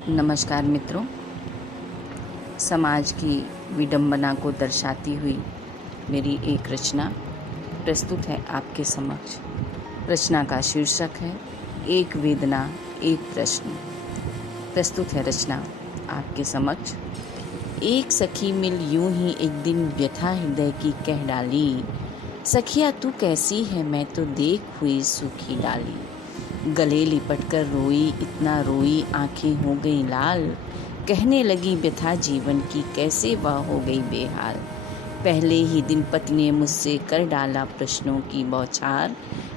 नमस्कार मित्रों। समाज की विडंबना को दर्शाती हुई मेरी एक रचना प्रस्तुत है आपके समक्ष। रचना का शीर्षक है एक वेदना एक प्रश्न। प्रस्तुत है रचना आपके समक्ष। एक सखी मिल यूं ही एक दिन व्यथा हृदय की कह डाली, सखिया तू कैसी है मैं तो देख हुई सूखी डाली। गले लिपट कर रोई इतना रोई आंखें हो गई लाल, कहने लगी व्यथा जीवन की कैसे वह हो गई बेहाल। पहले ही दिन पति ने मुझसे कर डाला प्रश्नों की बौछार,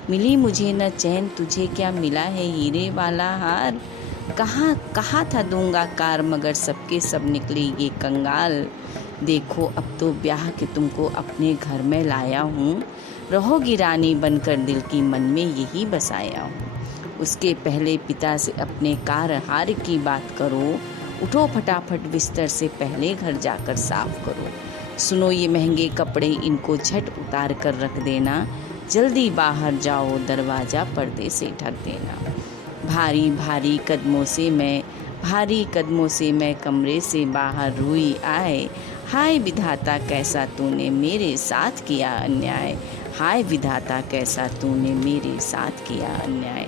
मिली मुझे न चैन तुझे क्या मिला है हीरे वाला हार। कहाँ कहा था दूंगा कार मगर सबके सब निकले ये कंगाल। देखो अब तो ब्याह के तुमको अपने घर में लाया हूँ, रहोगी रानी बनकर दिल की मन में यही बसाया हूँ। उसके पहले पिता से अपने कार हार की बात करो, उठो फटाफट बिस्तर से पहले घर जाकर साफ करो। सुनो ये महंगे कपड़े इनको झट उतार कर रख देना, जल्दी बाहर जाओ दरवाज़ा पर्दे से ढक देना। भारी भारी कदमों से मैं कमरे से बाहर रोई आए, हाय विधाता कैसा तूने मेरे साथ किया अन्याय। हाय विधाता कैसा तूने मेरे साथ किया अन्याय।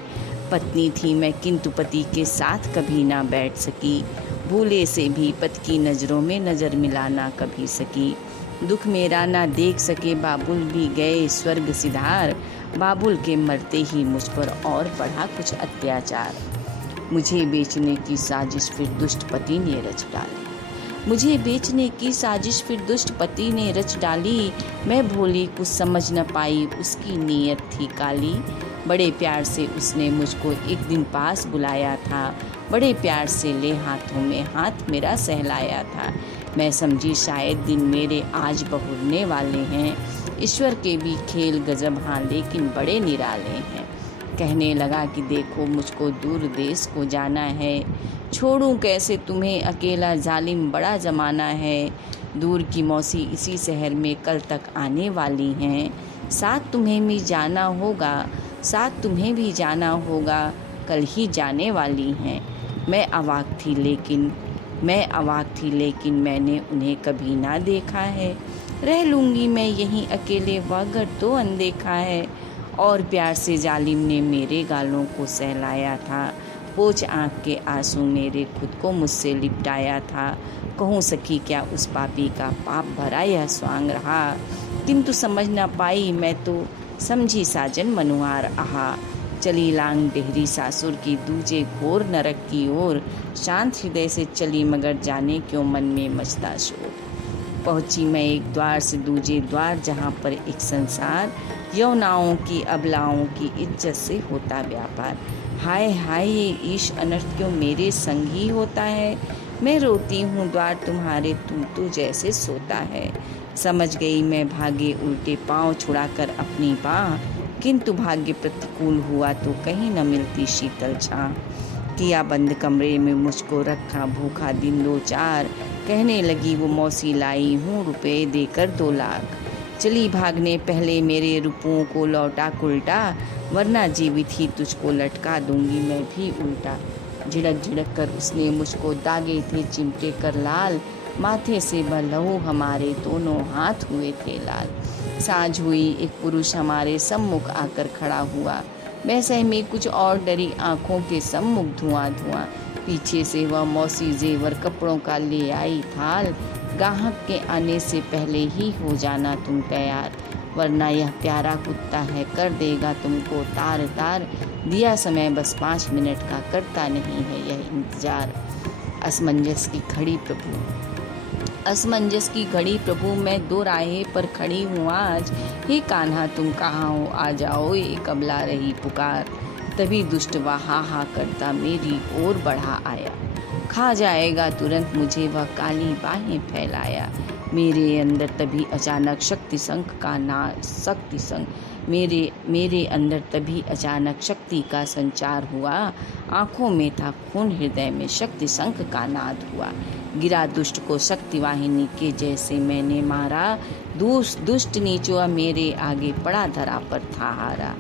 पत्नी थी मैं किंतु पति के साथ कभी ना बैठ सकी, भूले से भी पति की नज़रों में नज़र मिलाना कभी सकी। दुख मेरा ना देख सके बाबुल भी गए स्वर्ग सिधार, बाबुल के मरते ही मुझ पर और बढ़ा कुछ अत्याचार। मुझे बेचने की साजिश फिर दुष्ट पति ने रच डाली, मुझे बेचने की साजिश फिर दुष्ट पति ने रच डाली। मैं भोली कुछ समझ न पाई उसकी नीयत थी काली। बड़े प्यार से उसने मुझको एक दिन पास बुलाया था, बड़े प्यार से ले हाथों में हाथ मेरा सहलाया था। मैं समझी शायद दिन मेरे आज बहुरने वाले हैं, ईश्वर के भी खेल गजब हाँ लेकिन बड़े निराले हैं। कहने लगा कि देखो मुझको दूर देश को जाना है, छोड़ूं कैसे तुम्हें अकेला जालिम बड़ा ज़माना है। दूर की मौसी इसी शहर में कल तक आने वाली हैं, साथ तुम्हें भी जाना होगा कल ही जाने वाली हैं। मैं अवाक थी लेकिन मैंने उन्हें कभी ना देखा है। रह लूँगी मैं यहीं अकेले वह घर तो अनदेखा है। और प्यार से जालिम ने मेरे गालों को सहलाया था, पोंछ आँख के आंसू मेरे खुद को मुझसे लिपटाया था। कहूँ सखी क्या उस पापी का पाप भरा यह स्वांग रहा, किंतु समझ न पाई मैं तो समझी साजन मनुहार आहा। चली लांग डेहरी सासुर की दूजे घोर नरक की ओर, शांत हृदय से चली मगर जाने क्यों मन में मचता शोर। पहुँची मैं एक द्वार से दूजे द्वार जहाँ पर एक संसार, यौनाओं की अबलाओं की इज्जत से होता व्यापार। हाय हाय ये ईश अनर्थ क्यों मेरे संग ही होता है, मैं रोती हूँ द्वार तुम्हारे तू जैसे सोता है। समझ गई मैं भागे उल्टे पाँव छुड़ाकर अपनी बाँ, किंतु भाग्य प्रतिकूल हुआ तो कहीं न मिलती शीतल छाँ। किया बंद कमरे में मुझको रखा भूखा दिन 2-4, कहने लगी वो मौसी लाई हूँ रुपए देकर 2 लाख। चली भागने पहले मेरे रुपयों को लौटा कुल्टा, वरना जीवित ही तुझको लटका दूंगी मैं भी उल्टा। झिड़क कर उसने मुझको दागे थे चिमटे कर लाल, माथे से बह लहू हमारे दोनों हाथ हुए थे लाल। साँझ हुई एक पुरुष हमारे सम्मुख आकर खड़ा हुआ, मैं सहमी कुछ और डरी आँखों के सम्मुख धुआं धुआं। पीछे से वह मौसी जेवर कपड़ों का ले आई थाल, गाहक के आने से पहले ही हो जाना तुम तैयार, वरना यह प्यारा कुत्ता है कर देगा तुमको तार तार। दिया समय बस 5 मिनट का करता नहीं है यह इंतजार। असमंजस की घड़ी प्रभु मैं 2 राहे पर खड़ी हूँ आज। हे कान्हा तुम कहाँ हो आ जाओ ये कबला रही पुकार। तभी दुष्ट वह हा करता मेरी ओर बढ़ा आया, खा जाएगा तुरंत मुझे वह काली बाहें फैलाया। मेरे अंदर तभी अचानक शक्ति का संचार हुआ, आँखों में था खून हृदय में शक्ति शंख का नाद हुआ। गिरा दुष्ट को शक्ति वाहिनी के जैसे मैंने मारा, दुष्ट नीचुआ मेरे आगे पड़ा धरा पर था हारा।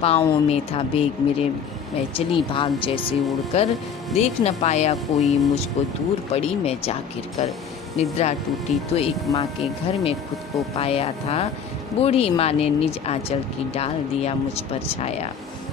पाँवों में था बेग मेरे, मैं चली भाग जैसे उड़कर, देख न पाया कोई मुझको, दूर पड़ी मैं जा गिर कर। निद्रा टूटी तो एक माँ के घर में खुद को पाया था, बूढ़ी माँ ने निज आंचल की डाल दिया मुझ पर छाया।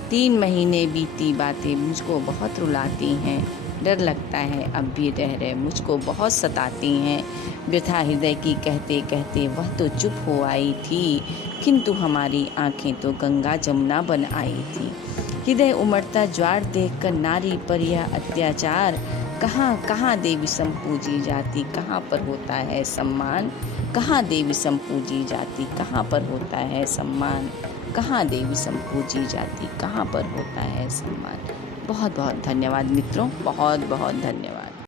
3 महीने बीती बातें मुझको बहुत रुलाती हैं, डर लगता है अब भी रह रहे मुझको बहुत सताती हैं। व्यथा हृदय की कहते कहते वह तो चुप हो आई थी, किंतु हमारी आंखें तो गंगा जमुना बन आई थी। हृदय उमड़ता ज्वार देखकर नारी पर यह अत्याचार, कहाँ कहाँ देवी सम पूजी जाती, कहाँ पर होता है सम्मान। कहाँ देवी सम पूजी जाती, कहाँ पर होता है सम्मान। कहाँ देवी सम पूजी जाती, कहाँ पर होता है सम्मान। बहुत बहुत धन्यवाद मित्रों, बहुत बहुत धन्यवाद।